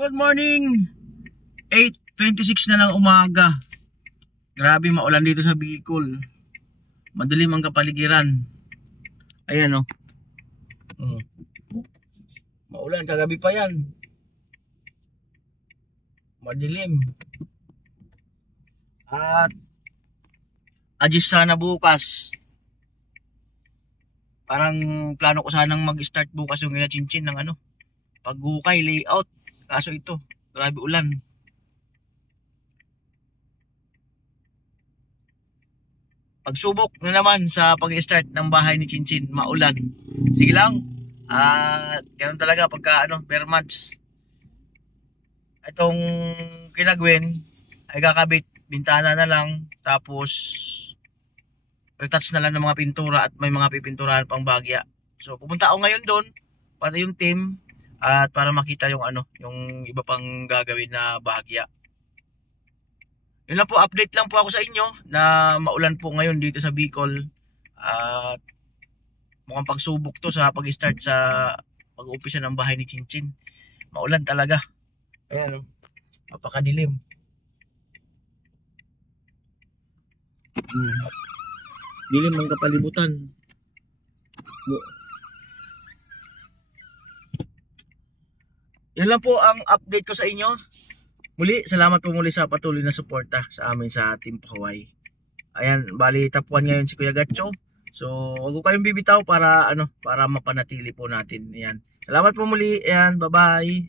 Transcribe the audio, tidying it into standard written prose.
Good morning! 8:26 na ng umaga. Grabe maulan dito sa Bicol. Madilim ang kapaligiran. Ayan o. Maulan, kagabi pa yan. Madilim. At adjust sana bukas. Parang plano ko sanang mag-start bukas yung ina-chinchin ng paghukay, layout. Kaso ito, grabe ulan. Pagsubok na naman sa pag-start ng bahay ni Chinchin, maulan. Sige lang. Ganun talaga pagka per months. Itong kinagwin ay kakabit, bintana na lang, tapos retouch na lang ng mga pintura at may mga pipinturahan pang bagya. So pupunta ako ngayon doon, pati yung team, at para makita yung yung iba pang gagawin na bahagya. Yun lang po, update lang po ako sa inyo na maulan po ngayon dito sa Bicol. At mukhang pagsubok to sa pag-start sa pag-uumpisa ng bahay ni Chinchin. Maulan talaga. Ayan napakadilim. Dilim ng kapalibutan. Yan lang po ang update ko sa inyo. Muli, salamat po muli sa patuloy na suporta sa amin sa Team Pakaway. Ayan, bali tapuan ngayon si Kuya Gatcho. So, wag ko kayong bibitaw para para mapanatili po natin. Ayan. Salamat po muli. Ayan, bye-bye.